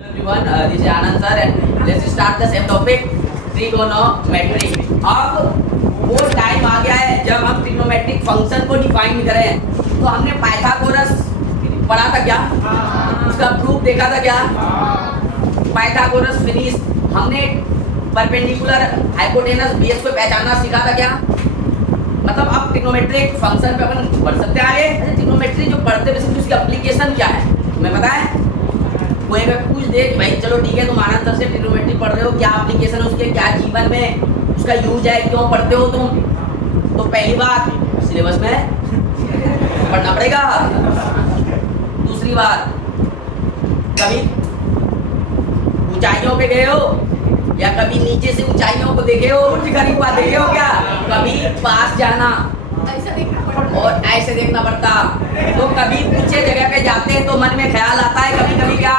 everyone, this is Anand sir and let's start the same topic trigonometry. अब वो time आ गया है जब हम ट्रिग्नोमेट्रिक फंक्शन को डिफाइन करें। तो हमने पाइथागोरस पढ़ा था क्या? उसका प्रूफ देखा था क्या? पाइथागोरस फिनिश हमने परपेंडिकुलर हाइपोटेनस बेस को पहचानना सीखा था क्या? मतलब अब ट्रिग्नोमेट्रिक फंक्शन पे अपन पढ़ सकते हैं आगे। अच्छा, ट्रिग्नोमेट्री जो पढ़ते हैं उसकी एप्लीकेशन क्या है तुम्हें पता है? कोई अगर पूछ दे कि भाई चलो ठीक है तुम आनंद सर से ट्रिग्नोमेट्री पढ़ रहे हो, क्या एप्लीकेशन है उसके, क्या जीवन में उसका यूज है, क्यों पढ़ते हो तुम? तो पहली बात सिलेबस में पढ़ना पड़ेगा। दूसरी बात, कभी ऊंचाइयों पे गए हो या कभी नीचे से ऊंचाइयों को देखे हो, करीब बात देखे हो क्या? कभी पास जाना और ऐसे देखना पड़ता। तो कभी ऊंचे जगह पे जाते हैं तो मन में ख्याल आता है कभी कभी क्या?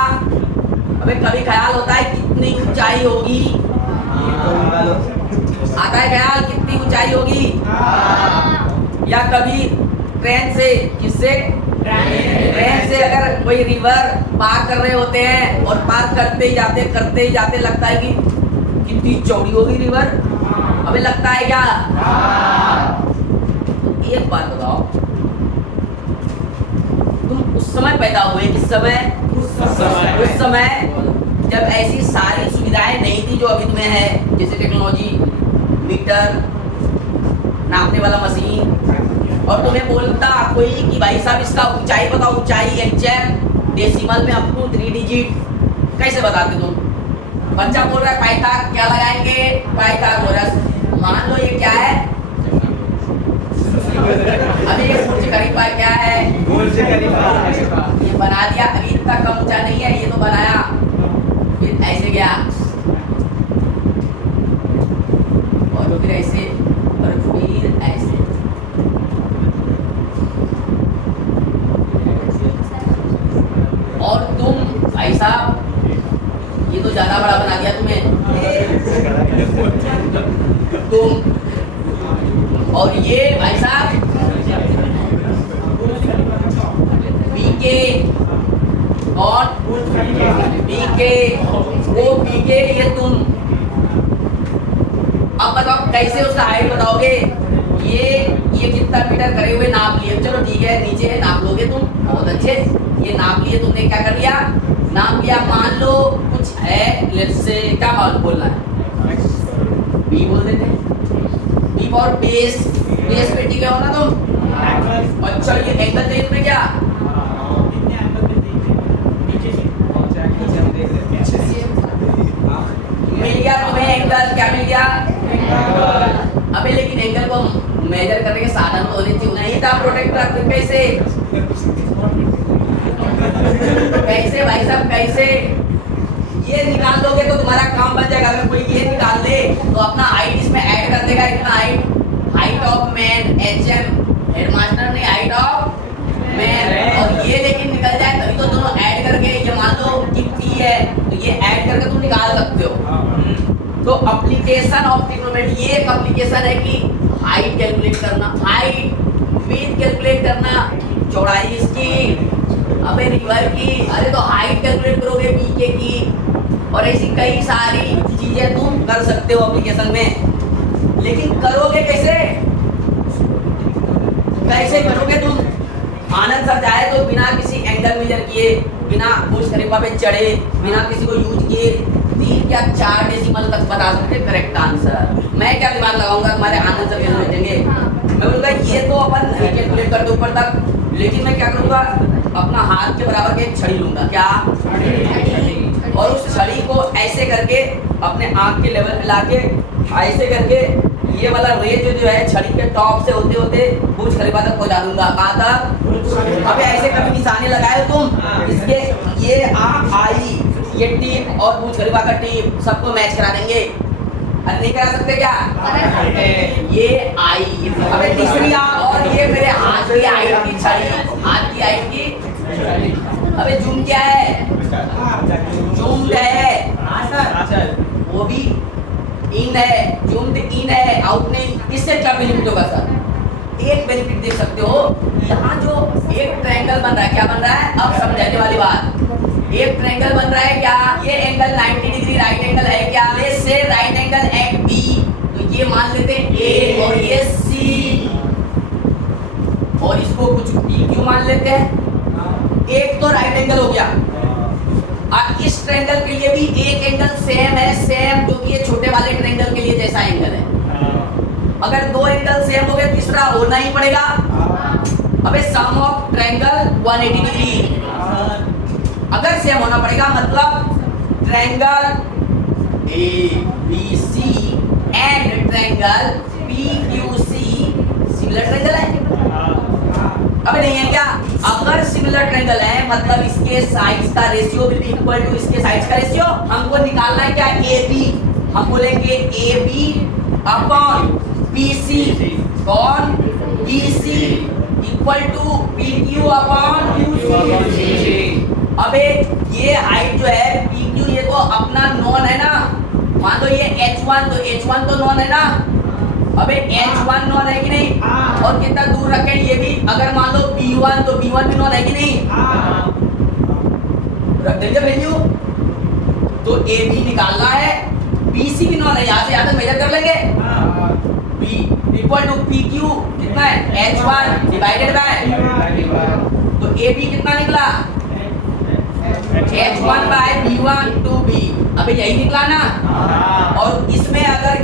अबे कभी ख्याल होता है कितनी ऊंचाई होगी, आता है ख्याल कितनी ऊंचाई होगी? या कभी ट्रेन से, किससे? ट्रेन से अगर कोई रिवर पार कर रहे होते हैं और पार करते ही जाते लगता है कि कितनी चौड़ी होगी रिवर, अबे लगता है क्या? एक बात बताओ, तुम उस समय पैदा हुए, किस समय? उस समय जब ऐसी सारी सुविधाएं नहीं थी जो अभी तुम्हें है, जैसे टेक्नोलॉजी, मीटर, नापने वाला मशीन, और तुम्हें बोलता कोई कि भाई साहब इसका ऊंचाई बताओ, ऊंचाई एग्जैक्ट डेसिमल में अप टू 3 डिजिट, कैसे बताते तुम? बच्चा बोल रहा है पाइथा, क्या लगाएंगे? पाइथागोरस। मान लो ये क्या है? अभी ये फुट से करीब क्या है? ये बना दिया, अभी इतना कम ऊंचा नहीं है, ये तो बनाया, फिर ऐसे गया और फिर ऐसे और फिर ऐसे। और तुम भाई साहब ये तो ज्यादा बड़ा बना दिया तुमने, तुम और ये भाई साहब बीके, कौन? बीके, वो बीके, ये तुम। अब बताओ कैसे उसका हाइट बताओगे? ये कितना मीटर करे हुए नाप लिए, चलो ठीक है नीचे नाप लोगे तुम, बहुत अच्छे, ये नाप लिए तुमने, क्या कर लिया? नाप लिया। मान लो कुछ है, लेट्स से क्या बोलना है? बी बोल देते हैं, बी और बेस पे टिके हो ना तुम। अच्छा, ये एंगल चाहिए तुम्हें क्या? मिल गया तुम्हें एंगल, क्या मिल गया? अबे लेकिन एंगल को मेजर करने के साधन तो होने चाहिए, नहीं था प्रोटेक्टर। कैसे कैसे भाई साहब कैसे? ये निकाल दोगे तो तुम्हारा काम बन जाएगा। अगर कोई ये निकाल दे तो अपना हाइट इसमें ऐड कर देगा, इतना height of man, HM headmaster ने हाइट ऑफ मैन, और ये लेकिन निकल जाए तभी तो दोनों ऐड करके, ये मान लो कितनी है तो ये ऐड करके तुम निकाल सकते हो। तो एप्लीकेशन ऑफ ट्रिग्नोमेट्री, ये एक एप्लीकेशन है कि हाइट कैलकुलेट करना, हाइट विड्थ कैलकुलेट करना, चौड़ाई इसकी, अबे रिवर की, अरे तो हाइट कैलकुलेट करोगे बीके की, और ऐसी कई सारी चीजें तुम कर सकते हो एप्लीकेशन में। लेकिन करोगे कैसे? कैसे करोगे तुम? आनंद सर चाहे तो बिना किसी एंगल मेजर किए, बिना बुर्ज खलीफा पे चढ़े, बिना किसी को यूज किए 3 या 4 डेसिमल तक बता सकते करेक्ट आंसर। मैं क्या दिमाग लगाऊंगा, तुम्हारे आनंद सर कैसे बैठेंगे? मैं बोलूँगा ये तो अपन कैलकुलेट करते ऊपर तक, लेकिन मैं क्या करूँगा, अपना हाथ के बराबर के छड़ी लूंगा, क्या? और उस छड़ी को ऐसे करके अपने आंख के लेवल पे लाके ऐसे करके ये वाला रेज जो है छड़ी के टॉप से होते होते बुर्ज खलीफा तक पहुंचा दूंगा। कहाँ तक? अबे ऐसे कभी निशाने लगाए तुम, इसके ये आंख आई, ये टीप और बुर्ज खलीफा का टीप सबको मैच करा देंगे। अरे नहीं करा सकते क्या? ये आई, अबे तीसरी आंख और ये मेरे हाथ की हाइट की छड़ी, हाथ की हाइट की। अबे जूम क्या है? जूम है वो भी इन है, जूम इन है, आउट नहीं। इससे क्या बेनिफिट होगा सर? एक बेनिफिट देख सकते हो, यहाँ जो एक ट्रायंगल बन रहा है, क्या बन रहा है? अब समझाने वाली बात, एक ट्रायंगल बन रहा है क्या, ये एंगल 90 डिग्री राइट एंगल है क्या, let's say right angle eight B, तो ये मान लेते हैं ए और ये सी, और इसको कुछ पी क्यू मान लेते हैं। एक तो राइट एंगल हो गया। अब इस ट्रायंगल के लिए भी एक एंगल सेम है, सेम जो कि ये छोटे वाले ट्रायंगल के लिए जैसा एंगल है। अगर दो एंगल सेम हो गए तीसरा होना ही पड़ेगा। अबे सम ऑफ ट्रायंगल 180 डिग्री अगर सेम होना पड़ेगा, मतलब triangle A B C and triangle P Q C similar triangle है। अबे नहीं है क्या, अगर सिमिलर ट्रायंगल है मतलब इसके साइड्स का ratio will be equal to इसके साइड्स का रेशियो। हमको निकालना है क्या, ए बी, हम बोलेंगे A B upon B C, कौन B C equal to P Q upon Q C. अबे ये हाइट जो है पी क्यू ये तो अपना नॉन है ना, मान लो ये h1 तो h1 तो नॉन है ना। अबे h1 नॉन है कि नहीं, और कितना दूर रखें ये भी, अगर मान लो b1 तो b1 भी नॉन है कि नहीं, रख देंगे वैल्यू। तो a b निकालना है, bc भी नॉन है, यहाँ से यहाँ तक मेजर कर लेंगे। b equal to P Q कितना है h1 डिवाइडेड बाय, तो a b कितना निकला h1 bye b1 to b। अबे यही निकला ना। और इसमें अगर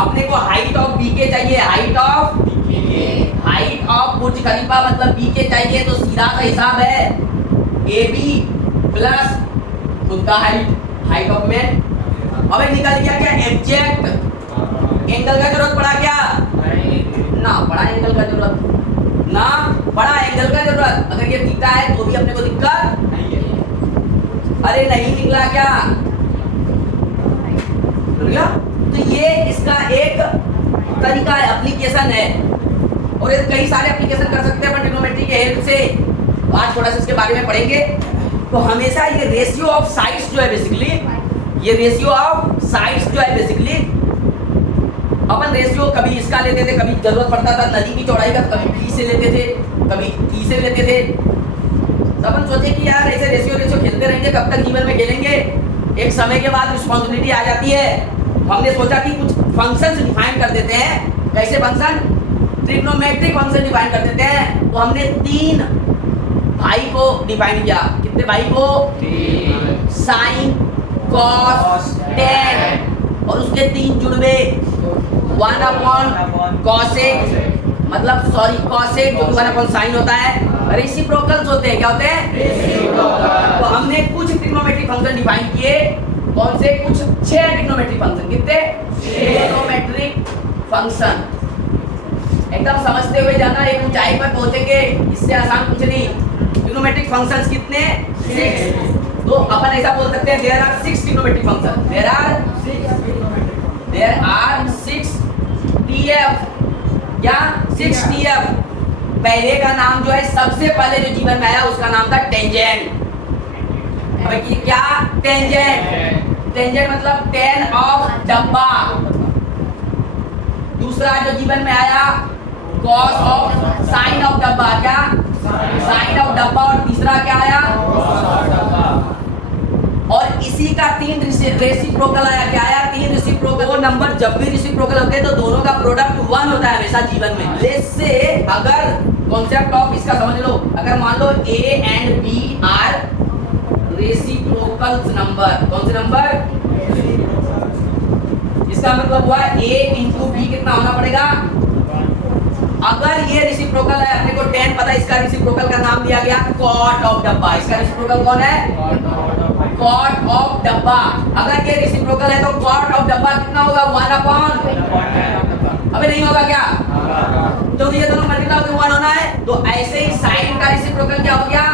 अपने को हाइट ऑफ बी के चाहिए, हाइट ऑफ बुर्ज खलीफा मतलब बी के चाहिए, तो सीधा सा हिसाब है ए बी प्लस खुद का हाइट ऑफ मैन। अबे निकल गया क्या, एग्जैक्ट एंगल का जरूरत पड़ा क्या, ना बड़ा एंगल का जरूरत, ना बड़ा एंगल का जरूरत। अगर ये थीटा है तो भी अपने को दिक्कत नहीं है। अरे नहीं निकला क्या, तो ये इसका एक तरीका है, एप्लीकेशन है, और ये कई सारे एप्लीकेशन कर सकते हैं अपन ट्रिग्नोमेट्री के हेल्प से। आज थोड़ा सा इसके बारे में पढ़ेंगे। तो हमेशा ये रेशियो ऑफ साइड्स जो है बेसिकली, ये रेशियो ऑफ साइड्स जो है बेसिकली, अपन रेशियो कभी इसका लेते थे, कभी जरूरत पड़ता था नदी की चौड़ाई का, कभी बी से लेते थे, कभी ई से लेते थे। तो अपन सोचे कि यार ऐसे रेशियो खेलते रहेंगे, कब तक जीवन में खेलेंगे, एक समय के बाद रिस्पॉन्सिबिलिटी आ जाती है। हमने सोचा कि कुछ फंक्शंस डिफाइन कर देते हैं। कैसे फंक्शन, ट्रिग्नोमेट्रिक फंक्शन डिफाइन कर देते हैं। तो हमने 3 भाई को डिफाइन किया। कितने भाई को, साइन कॉस टेन, और उसके 3 जुड़वे, 1 अपॉन कॉसेक मतलब सॉरी कॉसेक जो 1 अपॉन साइन होता है, रेसिप्रोकल्स होते हैं। क्या होते हैं, रेसिप्रोकल। तो हमने कुछ ट्रिग्नोमेट्रिक फंक्शन डिफाइन किए। कौन से, कुछ 6 ट्रिग्नोमेट्रिक फंक्शन। कितने, ट्रिग्नोमेट्रिक फंक्शन। एकदम समझते हुए जाना, एक ऊंचाई पर पहुंचेंगे, इससे आसान कुछ नहीं। ट्रिग्नोमेट्रिक फंक्शंस कितने, 6। तो अपन ऐसा बोल सकते हैं there are 6 trigonometric function, there are 6 TF, क्या 6 TF। पहले का नाम जो है, सबसे पहले जो जीवन में आया उसका नाम था टेंजेंट। अबे क्या, टेंजेंट। टेंजेंट मतलब 10 ऑफ डब्बा। दूसरा जो जीवन में आया, कॉस ऑफ साइन ऑफ डब्बा, क्या साइन ऑफ डब्बा। और तीसरा क्या आया, और इसी का 3 रेसिप्रोकल आया। क्या आया, 3 रेसिप्रोकल। वो नंबर जब भी रेसिप्रोकल होते हैं तो दोनों का प्रोडक्ट 1 होता है हमेशा जीवन में। लेट्स से अगर कॉन्सेप्ट ऑफ इसका समझ लो, अगर मान लो A and B are reciprocals number. कौन से नंबर, इसका मतलब हुआ A इंटू B कितना होना पड़ेगा। अगर ये रेसिप्रोकल है, अपने को 10 पता है, इसका रेसिप्रोकल का नाम दिया गया कॉट ऑफ डब्बा। इसका रेसिप्रोकल कौन है, कॉट ऑफ डब्बा। अगर ये रेसिप्रोकल है तो कॉट ऑफ डब्बा कितना होगा, 1 अपॉन, अबे नहीं होगा क्या, तो ये दोनों मल्टीप्लाई होकर 1 होना है। तो ऐसे ही साइन का रेसिप्रोकल क्या हो गया,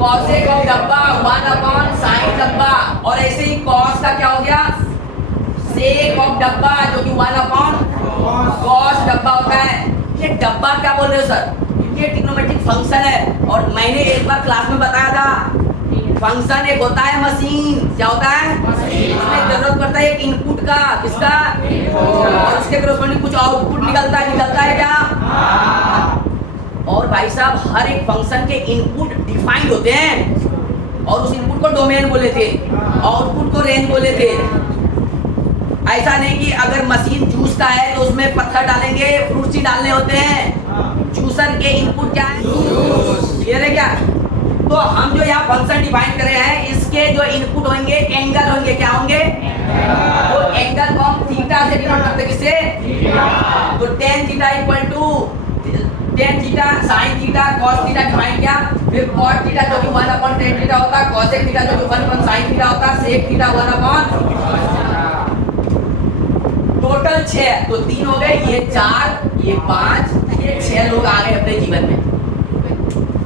कॉसेक ऑफ डब्बा 1 अपॉन साइन डब्बा। और ऐसे ही कॉस का क्या हो गया, सेक ऑफ डब्बा, जो कि 1 अपॉन कॉस डब्बा होता है। ये डब्बा क्या बोल रहे हो सर, ये ट्रिग्नोमेट्रिक फंक्शन है। और मैंने एक बार क्लास में बताया था, फंक्शन एक होता है मशीन। क्या होता है, इसमें जरूरत पड़ता है एक इनपुट का, किसका, और उसके कॉरस्पॉन्डिंग कुछ आउटपुट निकलता है क्या। और भाई साहब हर एक फंक्शन के इनपुट डिफाइंड होते हैं, और उस इनपुट को डोमेन बोले थे, आउटपुट को रेंज बोले थे। ऐसा नहीं कि अगर मशीन जूस का है तो उसमें पत्थर डालेंगे, फ्रूट्स ही डालने होते हैं। जूसर के इनपुट क्या है? क्लियर है क्या? तो हम जो यहाँ फंक्शन डिफाइन कर रहे हैं, इसके जो इनपुट होंगे एंगल होंगे, क्या होंगे? तो एंगल को हम थीटा से डिनोट करते हैं, किससे? तो tan theta equal to tan theta sin theta cos theta define किया। फिर cot थीटा जो कि 1/tan थीटा होता है, cosec थीटा जो कि 1/sin थीटा होता है, sec थीटा 1/। टोटल 6, तो 3 हो गए, ये 4, ये 5, ये 6 लोग आ गए अपने जीवन में।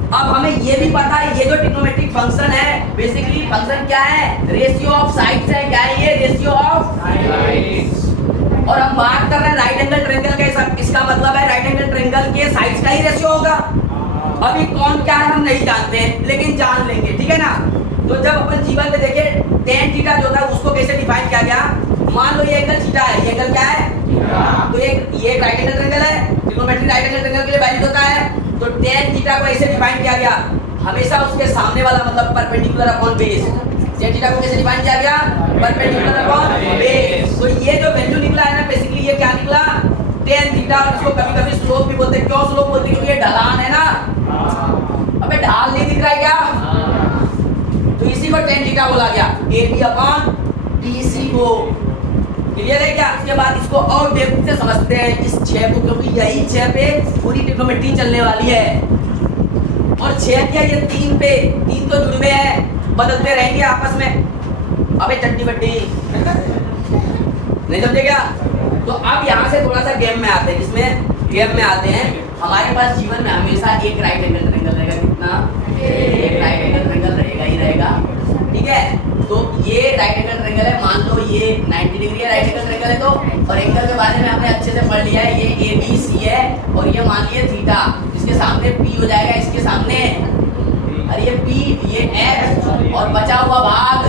अब हमें ये भी पता है ये जो ट्रिग्नोमेट्रिक फंक्शन है, बेसिकली फंक्शन क्या है? रेशियो ऑफ साइड्स है। क्या है ये? Ratio of sides. और हम बात कर रहे हैं राइट एंगल ट्रायंगल का, इसका मतलब है राइट एंगल ट्रायंगल के साइड्स का ही रेशियो होगा। अभी कौन क्या है हम नहीं जानते हैं, लेकिन जान लेंगे, ठीक है ना? तो जब अपन जीवन में देखें tan थीटा जो था उसको कैसे डिफाइन किया गया? मान लो ये एंगल थीटा है, ये एंगल क्या है? तो ये राइट एंगल ट्रायंगल है, ट्रिग्नोमेट्रिक राइट एंगल ट्रायंगल के लिए वैलिड होता है। तो tan थीटा को ऐसे डिफाइन किया गया, हमेशा उसके सामने वाला मतलब perpendicular upon base. tan theta को कैसे डिफाइन किया गया? Perpendicular upon base. तो ये जो वैल्यू निकला है ना, बेसिकली ये क्या निकला? tan theta. और इसको कभी-कभी स्लोप भी बोलते हैं। क्यों स्लोप बोलते हैं? क्योंकि ये ढलान है ना। अबे ढाल नहीं दिख रहा है क्या? तो इसी को tan थीटा बोला गया, AB अपॉन BC को। क्लियर है क्या? उसके बाद इसको और डेप्थ से समझते हैं इस 6 को, क्योंकि यही 6 पे पूरी ट्रिग्नोमेट्री चलने वाली है। और 6 क्या, ये 3 पे, 3 तो जुड़े हैं, बदलते रहेंगे आपस में। अबे चट्टी बट्टी नहीं समझे क्या? तो अब यहाँ से थोड़ा सा गेम में आते हैं। जिसमें गेम में आते हैं, हमारे पास जीवन में हमेशा एक राइट एंगल ट्रायंगल रहेगा। कितना? एक राइट एंगल ट्रायंगल रहेगा ही रहेगा, ठीक है? तो ये राइट एंगल ट्रायंगल है, मान लो ये 90 डिग्री है, राइट एंगल ट्रायंगल है। तो और एंगल के बारे में हमने अच्छे से पढ़ लिया है, ये ABC है और ये मान लिए थीटा, इसके सामने P हो जाएगा, इसके सामने अरे ये P, ये X और बचा हुआ भाग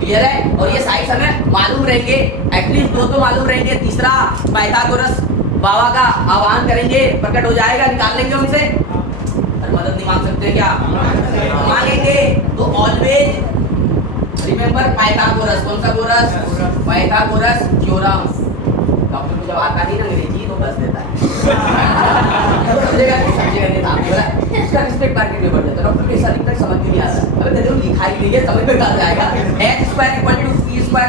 क्लियर है? और ये साइड्स हमें मालूम रहेंगे, एटलीस्ट 2 तो मालूम रहेंगे, तीसरा पाइथागोरस बाबा का आह्वान करेंगे, प्रकट हो जाएगा, निकाल लेंगे उनसे। और मदद नहीं मांग सकते क्या? मांगेंगे। तो ऑलवेज रिमेंबर पाइथागोरस। कौन सा गोरस? Pythagoras theorem. डॉक्टर को जब आता नहीं ना अंग्रेजी तो बस देता है। समझेगा नहीं था उसका रिस्पेक्ट मार्केट में बढ़ जाता है। डॉक्टर को ऐसा लिखता समझ में नहीं आता। अबे तेरे को लिखाई नहीं है, समझ में आ जाएगा। h² = p²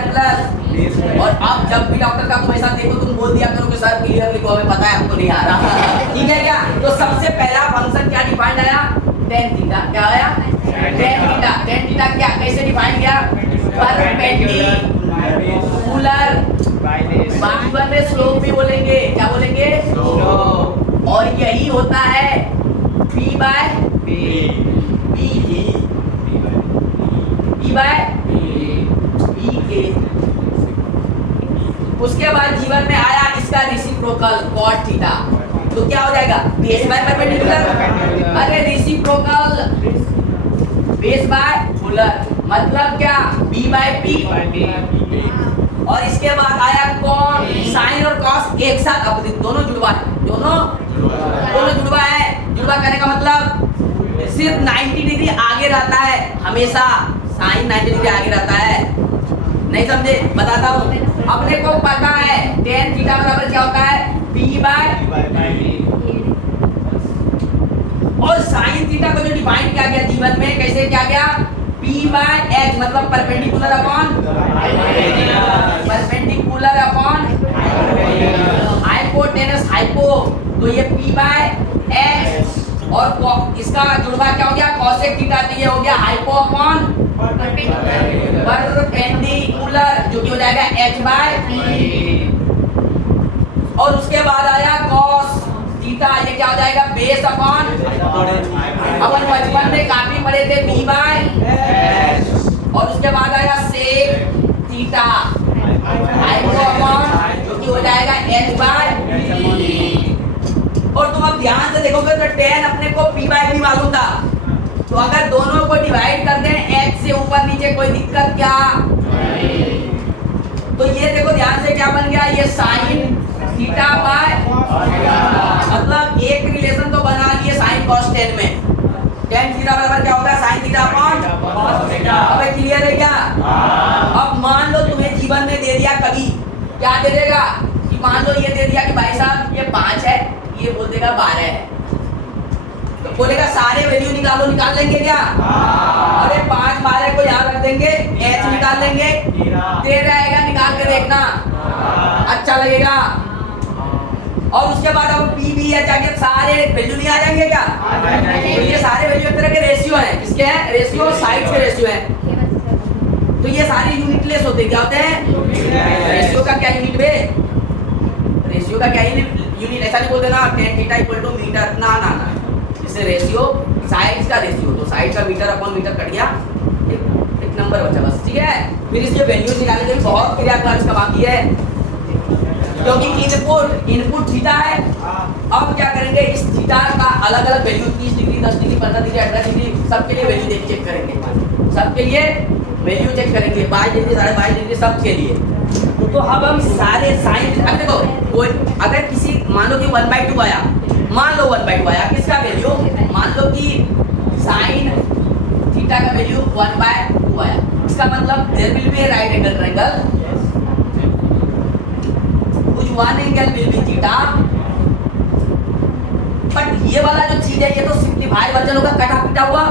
और अब जब भी डॉक्टर का तुम ऐसा देखो, तुम बोल दिया करो कि सर क्लियर लिखो, हमें पता है हमको नहीं आ रहा। ठीक है क्या? तो सबसे पहला फंक्शन क्या डिफाइंड आया? tan theta. क्या आया? tan theta. tan थीटा क्या कैसे डिफाइन किया? परपेंडिकुलर बाईवन में स्लोप भी बोलेंगे। क्या बोलेंगे? स्लोप। और यही होता है p बाय b। उसके बाद जीवन में आया इसका रेसिप्रोकल cot थीटा। तो क्या हो जाएगा? Base by perpendicular. अरे रेसिप्रोकल बेस बाय पोलर, मतलब क्या? b by p। और इसके बाद आया कॉन, साइन और कॉस एक साथ अपोजिट, दोनों जुड़वा है, दोनों जुड़वा है। जुड़वा करने का मतलब सिर्फ 90 डिग्री आगे रहता है, हमेशा साइन 90 डिग्री आगे रहता है। नहीं समझे? बताता हूँ। अपने को पता है tan थीटा बराबर क्या होता है? b बाय और साइन थीटा को जो डिफाइन किया गया जीवन में, कैसे किया गया? p बाय h, मतलब परपेंडिकुलर अपॉन हाइपोटेनस हाइपो। तो ये p बाय h और इसका जुड़वा क्या हो गया? cosec theta. तो ये हो गया हाइपो अपॉन परपेंडिकुलर, जो कि हो जाएगा h बाय p। और उसके बाद आया cos थीटा, ये क्या हो जाएगा? बेस अपॉन, अपन बचपन में काफी पढ़े थे, b बाय h। और उसके बाद आया sec थीटा, हाइपो अपॉन, जो कि हो जाएगा h बाय p। और तुम अब ध्यान से देखोगे तो tan अपने को p बाय b मालूम था, तो अगर दोनों को डिवाइड कर दें h से ऊपर नीचे, कोई दिक्कत क्या? तो ये देखो ध्यान से, क्या बन गया? ये साइन थीटा बाय, मतलब एक रिलेशन तो बना लिए साइन cos tan में। tan थीटा बराबर क्या होगा sin theta upon cos theta. अबे क्लियर है क्या? अब मान लो तुम्हें जीवन में दे दिया कभी क्या दे देगा कि मान लो ये दे दिया कि भाई साहब ये 5 है, ये बोल देगा 12 है, तो बोलेगा सारे वैल्यू निकालो, निकाल लेंगे क्या? अरे 5 12 को यहाँ रख देंगे, h निकाल लेंगे, दे रहेगा, निकाल के देखना अच्छा लगेगा। और उसके बाद अब पी बी या जाके सारे वैल्यू नहीं आ जाएंगे क्या? तो ये सारे वैल्यू एक तरह के रेशियो हैं, किसके हैं? रेशियो, साइड्स के रेशियो हैं। तो ये सारे यूनिटलेस होते हैं, क्या होते हैं? रेशियो का क्या यूनिट बे? रेशियो का क्या यूनिट? ऐसा नहीं बोलते ना tan theta equal to meter, ना ना ना, इससे रेशियो साइड्स का रेशियो, तो साइड का मीटर अपॉन मीटर कट गया, एक नंबर बचा बस, ठीक है। फिर इसके वैल्यूज निकालने के लिए बहुत क्रियाकलाप इसका बाकी है, क्योंकि इनपुट थीटा है। अब क्या करेंगे, इस थीटा का अलग अलग value 30 degree 10 degree 15 degree 18 degree सबके लिए वैल्यू देख चेक करेंगे, सबके लिए वैल्यू चेक करेंगे, 22 डिग्री 22.5 डिग्री सबके लिए। तो अब हम सारे साइन, अब देखो कोई अगर किसी मान लो कि 1/2 आया, मान लो 1/2 आया, किसका वैल्यू? मान लो कि साइन थीटा का वैल्यू 1/2 आया, इसका मतलब there will be a right angle triangle which one angle will be theta, but ये वाला जो चीज है ये तो सिंपलीफाइड वर्जन होगा, कटा पिटा हुआ।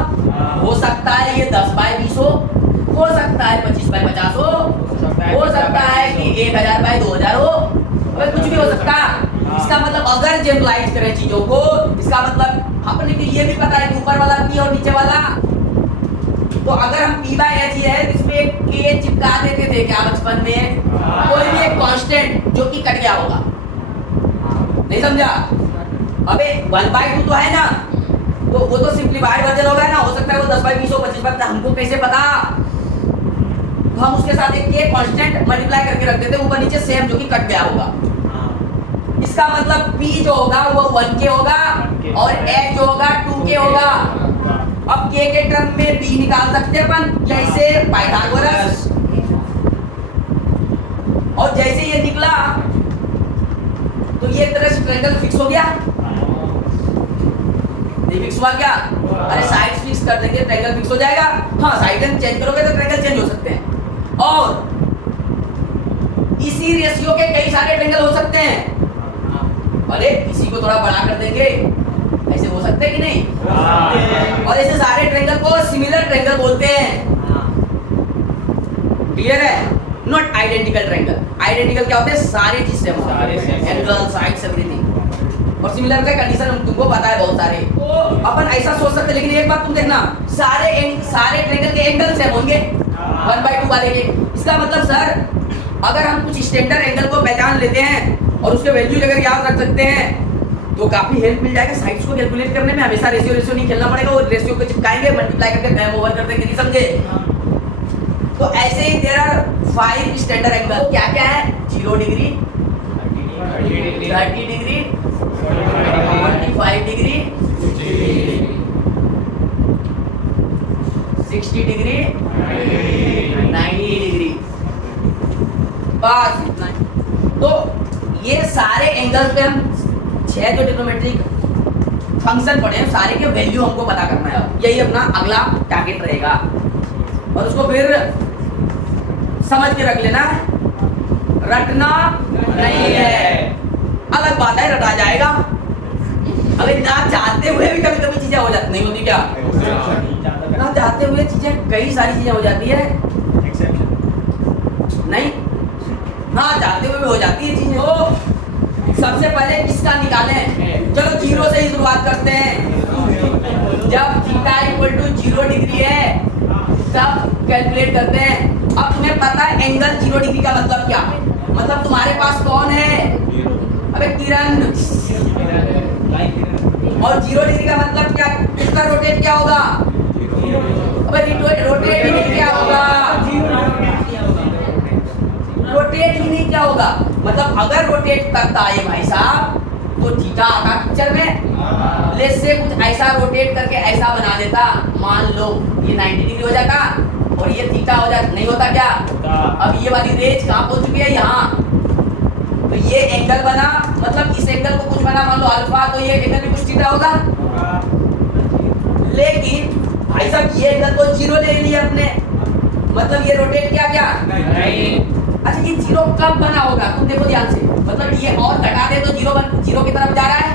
हो सकता है ये 10/20 हो सकता है 25/50 हो सकता है कि 1000/2000 हो, अबे कुछ भी हो सकता है। इसका मतलब अगर जनरलाइज करें चीजों को, इसका मतलब अपने को ये भी पता है कि ऊपर वाला p और नीचे वाला, तो अगर हम p/h है तो इसमें एक k चिपका देते थे क्या बचपन में, कोई भी एक कांस्टेंट जो कि कट गया होगा, नहीं समझा? अबे 1/2 तो है ना, तो वो तो सिंपलीफाइड वर्जन होगा ना, हो सकता है वो 10/20 हो 25/50, हमको कैसे पता? तो हम उसके साथ एक k कांस्टेंट मल्टीप्लाई करके रख देते ऊपर नीचे सेम, जो कि कट गया होगा। इसका मतलब p जो होगा वो 1k होगा और h जो होगा 2k होगा। अब k के टर्म में b निकाल सकते अपन, जैसे पाइथागोरस, और जैसे ये निकला तो ये तरह से ट्रायंगल फिक्स हो गया, नहीं फिक्स हुआ क्या? अरे साइड फिक्स कर देंगे ट्रायंगल फिक्स हो जाएगा। हाँ साइड चेंज करोगे तो ट्रायंगल चेंज हो सकते हैं, और इसी रेशियो के कई सारे ट्रायंगल हो सकते हैं। अरे इसी को थोड़ा बड़ा कर देंगे, ऐसे हो सकते हैं कि नहीं? और ऐसे सारे ट्रायंगल को सिमिलर ट्रायंगल बोलते हैं, क्लियर है? Not identical triangle. आइडेंटिकल क्या होते हैं? सारे चीज सेम होते हैं, एंगल साइड्स एवरीथिंग। और सिमिलर का कंडीशन तुमको पता है बहुत सारे, तो अपन ऐसा सोच सकते हैं। लेकिन एक बात तुम देखना, सारे ट्रायंगल के एंगल सेम होंगे 1/2 वाले के। इसका मतलब सर अगर हम कुछ स्टैंडर्ड एंगल को पहचान लेते हैं और उसके वैल्यू अगर याद रख सकते हैं तो काफी हेल्प मिल जाएगा साइड्स को कैलकुलेट करने में। हमेशा रेशियो नहीं खेलना पड़ेगा, वो रेशियो को चिपकाएंगे, मल्टीप्लाई करके गैप ओवर कर देंगे, नहीं समझे? तो ऐसे ही देयर आर 5 स्टैंडर्ड एंगल, क्या क्या है? 0 degree, 30 degree, 45 degree, 60 degree, 90 degree, बस इतना। तो ये सारे एंगल पे हम 6 जो ट्रिग्नोमेट्रिक फंक्शन पढ़े हैं सारे के वैल्यू हमको पता करना है, यही अपना अगला टारगेट रहेगा। और उसको फिर समझ के रख लेना, रटना नहीं है। अलग बात है रटा जाएगा, अगर ना चाहते हुए भी कभी कभी चीजें हो जाती, नहीं होती क्या? ना चाहते हुए चीजें, कई सारी चीजें हो जाती है, नहीं ना चाहते हुए भी हो जाती है चीजें। तो सबसे पहले किसका निकालें? चलो 0 से ही शुरुआत करते हैं। जब थीटा इक्वल टू 0 डिग्री है तब कैलकुलेट करते हैं। अब तुम्हें पता है एंगल 0 डिग्री का मतलब क्या? मतलब तुम्हारे पास कौन है? अबे किरण। और 0 डिग्री का मतलब क्या? इसका रोटेट क्या होगा? अबे रोटेट ही नहीं क्या होगा? रोटेट ही नहीं क्या होगा? मतलब अगर रोटेट करता है भाई साहब तो थीटा आता पिक्चर में, लेस से कुछ ऐसा रोटेट करके ऐसा बना देता, मान लो ये 90 डिग्री हो जाता और ये थीटा हो जाता, नहीं होता क्या? अब ये वाली रेंज कहाँ पहुंच चुकी है? यहाँ। तो ये एंगल बना, मतलब इस एंगल को कुछ बना, मान लो अल्फा, तो ये एंगल भी कुछ थीटा होगा। लेकिन भाई साहब ये एंगल तो जीरो ले लिया अपने, मतलब ये रोटेट किया क्या? नहीं। अच्छा ये जीरो कब बना होगा? तुम देखो ध्यान से, मतलब ये और घटा दे तो जीरो की तरफ जा रहा है,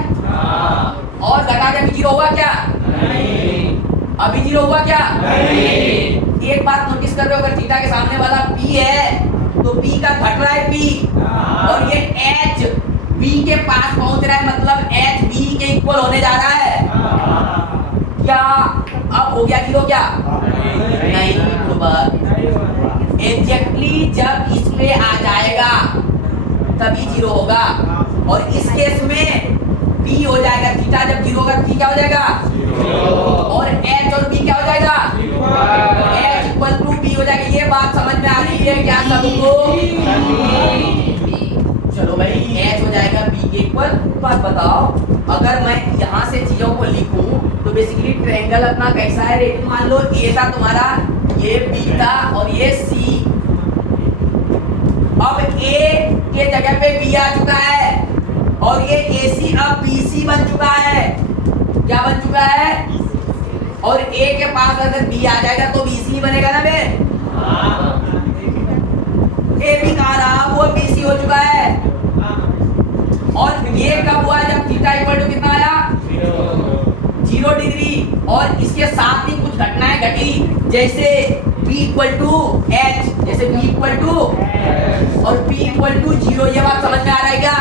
और घटा दे अभी जीरो हुआ क्या? नहीं। अभी जीरो हुआ क्या? नहीं। एक बात नोटिस कर रहे हो, अगर थीटा के सामने वाला P है तो P का घट रहा है P, और ये H B के पास पहुंच रहा है, मतलब H B के इक्वल होने जा रहा है। क्या अब हो गया जीरो क्या? नहीं। एग्जैक्टली जब इसमें आ जाएगा तभी जीरो होगा, और इस केस में P हो जाएगा, थीटा जब जीरो होगा P क्या हो जाएगा? और H और B क्या हो जाएगा? H इक्वल टू B हो जाएगा। ये बात समझ में आ रही है क्या सबको? चलो भाई H हो जाएगा B के इक्वल। बात बताओ, अगर मैं यहाँ से चीजों को लिखूं तो बेसिकली ट्रायंगल अपना कैसा है? रेट मान लो A था तुम्हारा, ये B था और ये C। अब A के जगह पे B आ चुका है, और ये AC अब BC बन चुका है। क्या बन चुका है? और A के पास अगर B आ जाएगा तो BC बनेगा ना बे? AB कहाँ रहा? वो BC हो चुका है। और ये कब हुआ? जब थीटा इक्वल टू कितना आया? 0 डिग्री। और इसके साथ ही कुछ घटनाएं घटी, जैसे B इक्वल टू H, जैसे B इक्वल टू और P इक्वल टू 0। ये बात समझ में आ रहा है क्या?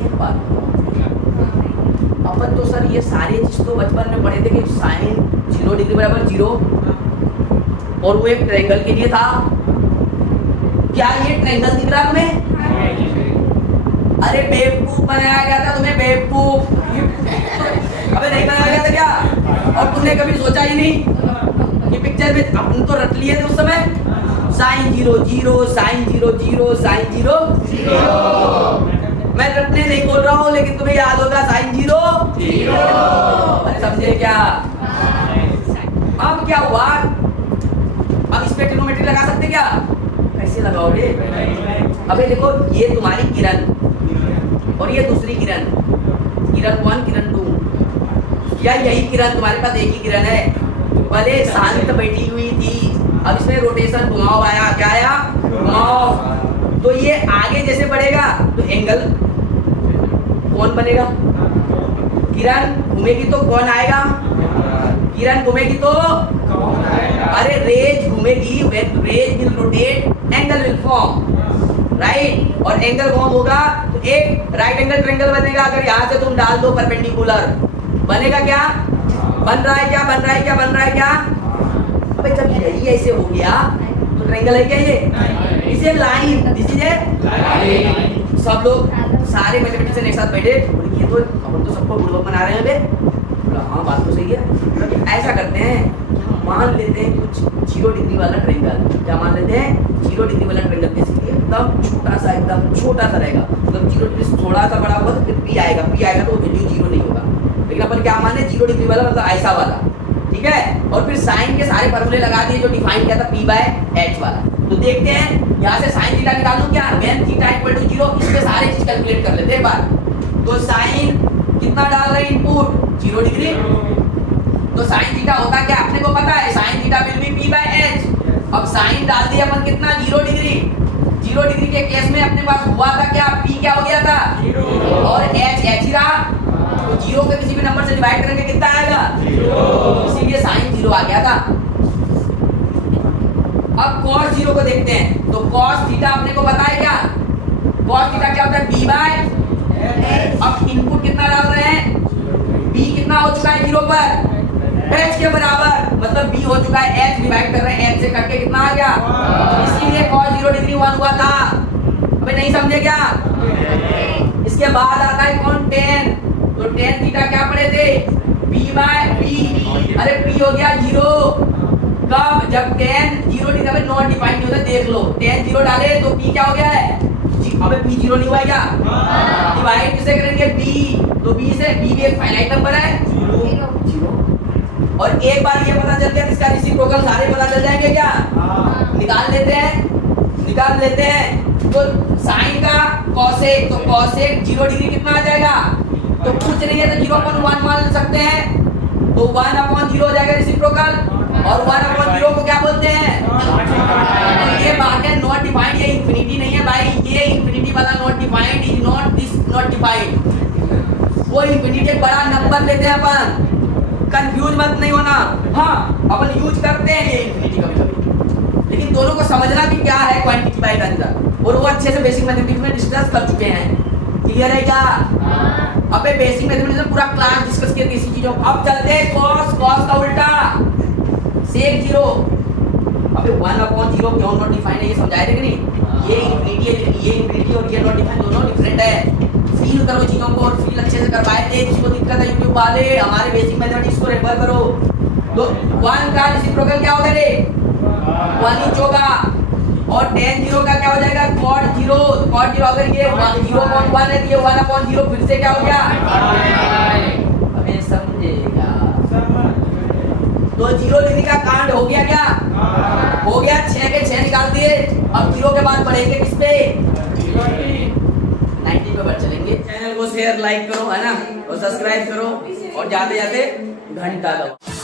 एक बात, अपन तो सर ये सारे चीज तो बचपन में पढ़े थे कि साइन 0 डिग्री बराबर 0, और वो एक ट्रायंगल के लिए था। क्या ये ट्रायंगल दिख रहा तुम्हें? अरे बेवकूफ बनाया गया था तुम्हें, बेवकूफ। अबे नहीं बनाया गया था क्या? और तुमने कभी सोचा ही नहीं कि पिक्चर में अपन तो रट लिए थे उस समय, साइन 0 0 साइन 0 0 साइन 0 0। मैं रटने नहीं बोल रहा हूँ, लेकिन तुम्हें याद होगा साइन 0 0। अरे समझे क्या? अब क्या हुआ? अब इस पे ट्रिग्नोमेट्री लगा सकते क्या? कैसे लगाओगे? अबे देखो, ये तुम्हारी किरण और ये दूसरी किरण, किरण 1 किरण 2, या यही किरण तुम्हारे पास एक ही किरण है, भले शांत बैठी हुई थी, अब इसमें रोटेशन घुमाव आया। क्या आया? घुमाव। तो ये आगे जैसे बढ़ेगा तो एंगल कौन बनेगा? किरण घूमेगी तो कौन आएगा? किरण घूमेगी तो अरे रेज घूमेगी, when rays will rotate angle will form, right? और एंगल फॉर्म होगा तो एक राइट एंगल ट्रायंगल बनेगा। अगर यहाँ से तुम डाल दो परपेंडिकुलर, बनेगा क्या? बन रहा है क्या? बन रहा है क्या? बन रहा है क्या? अबे जब यही ऐसे हो गया तो ट्रायंगल है क्या ये? इसे line, this is a line. सब लोग सारे मैथमेटिशियन एक साथ बैठे, ये तो अपन तो सबको बुड़बक बना रहे हैं बे। हाँ बात तो सही है। ऐसा करते हैं, मान लेते हैं कुछ 0 डिग्री वाला ट्रायंगल। क्या मान लेते हैं? 0 डिग्री वाला ट्रायंगल, बेसिकली एकदम छोटा सा, एकदम छोटा सा रहेगा, मतलब 0 डिग्री से थोड़ा सा बड़ा होगा तो फिर P आएगा, P आएगा तो वैल्यू 0 नहीं होगा। लेकिन अपन क्या मान ले? 0 डिग्री वाला मतलब ऐसा वाला, ठीक है? और फिर साइन के सारे फॉर्मूले लगा दिए जो डिफाइन किया था P/H वाला। तो देखते हैं यहाँ से साइन थीटा निकालूं क्या? व्हेन थीटा इक्वल टू 0, इसमें सारे चीज कैलकुलेट कर लेते हैं एक बार। तो साइन कितना डाल रहे हैं इनपुट? 0 डिग्री। तो साइन थीटा होता क्या अपने को पता है? Sine theta will be P/H। अब साइन डाल दिया अपन कितना? 0 डिग्री। 0 डिग्री के केस में अपने पास हुआ था क्या? P क्या हो गया था? 0। और H ही रहा, तो 0 को किसी भी नंबर से डिवाइड करेंगे कितना आएगा? 0। इसीलिए साइन 0 आ गया था। अब cos 0 को देखते हैं, तो cos थीटा अपने को पता है क्या? cos थीटा क्या होता है? B/H। अब इनपुट कितना डाल रहे हैं? B कितना हो चुका है 0 पर? H के बराबर, मतलब B हो चुका है, H डिवाइड कर रहे हैं, H से करके कितना आ गया? इसीलिए cos 0 डिग्री 1 हुआ था। अबे नहीं समझे क्या? इसके बाद आता है कौन? tan। तो tan थीटा क्या पढ़े थे? B/B। अरे P हो गया 0। कब? जब tan 0 डिग्री में नॉट डिफाइन नहीं होता, देख लो। tan 0 डाले तो P क्या हो गया है? अबे P 0 नहीं हुआ क्या? डिवाइड किसे करेंगे? B। तो B से B भी एक फाइनाइट नंबर है 0। और एक बार ये पता चल गया इसका रेसिप्रोकल सारे पता चल जाएंगे क्या? निकाल लेते हैं, निकाल लेते हैं। तो साइन का कोसेक, तो कोसेक 0 डिग्री कितना आ जाएगा? तो कुछ नहीं है तो 0.1 मान सकते हैं। तो 1/0 हो जाएगा रेसिप्रोकल, और 1/0 को क्या बोलते हैं? तो ये बात है नॉट डिफाइंड, ये इंफिनिटी नहीं है भाई, ये इंफिनिटी वाला not defined is not this not defined. वो इंफिनिटी एक बड़ा नंबर लेते हैं अपन, कंफ्यूज मत नहीं होना। हाँ अपन यूज करते हैं ये इंफिनिटी कभी कभी, लेकिन दोनों को समझना कि क्या है क्वांटिटी बाय अंदर, और वो अच्छे से बेसिक मैथमेटिक्स में डिस्कस कर चुके हैं। क्लियर है क्या? अबे बेसिक मैथमेटिक्स में पूरा क्लास डिस्कस किया इसी चीजों को। अब चलते हैं cos, cos का उल्टा sec 0। अबे 1/0 क्यों नॉट डिफाइंड है ये समझाया थे कि नहीं? ये इंफिनिटी और ये नॉट डिफाइंड दोनों डिफरेंट है। फील करो चीजों को, और फील अच्छे से करवाए थे। किसी को दिक्कत है यूट्यूब वाले, हमारे बेसिक मैथमेटिक्स को रेफर करो। तो 1 का रेसिप्रोकल क्या होगा रे? 1 इंच होगा, और tan 0 का क्या हो जाएगा? cot 0। cot 0 अगर ये 0.1 है तो ये 1/0 फिर से क्या हो गया? अबे समझेगा। तो 0 डिग्री का कांड हो गया क्या? हो गया। 6 के 6 निकाल दिए। अब 0 के बाद बढ़ेंगे किस पे? 90 पे बढ़ चलेंगे। चैनल को शेयर लाइक करो, है ना, और सब्सक्राइब करो, और जाते जाते घंटा दबाओ।